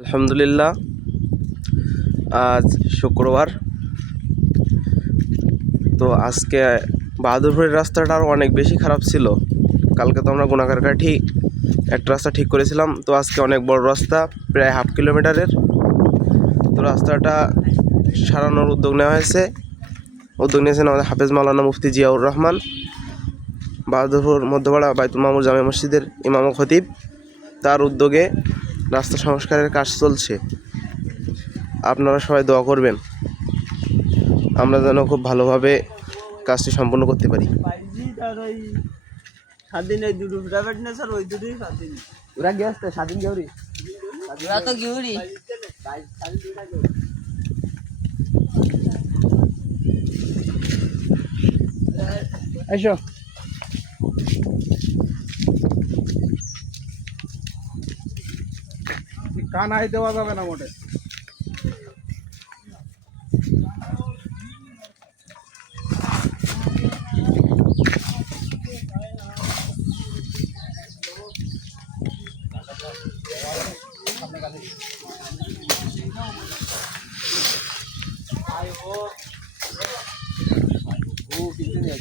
আলহামদুলিল্লাহ, আজ শুক্রবার। তো আজকে বাহাদুরপুরের রাস্তাটা আরও অনেক বেশি খারাপ ছিল। কালকে তো আমরা গুনাকারকাঠি একটা রাস্তা ঠিক করেছিলাম, তো আজকে অনেক বড় রাস্তা, প্রায় 1/2 কিলোমিটারের। তো রাস্তাটা সারানোর উদ্যোগ নেওয়া হয়েছে। উদ্যোগ নিয়েছেন আমাদের হাফেজ মাওলানা মুফতি জিয়াউর রহমান, বাহাদুরপুর মধ্যপাড়া বাইতুল মামুর জামে মসজিদের ইমাম ও খতিব। তার উদ্যোগে রাস্তা সংস্কারের কাজ চলছে। আপনারা সবাই দোয়া করবেন, আমরা যেন খুব ভালোভাবে কাজটি সম্পন্ন করতে পারি। কানাই দেওয়া যাবে না মোটে। ও কিছু নেই।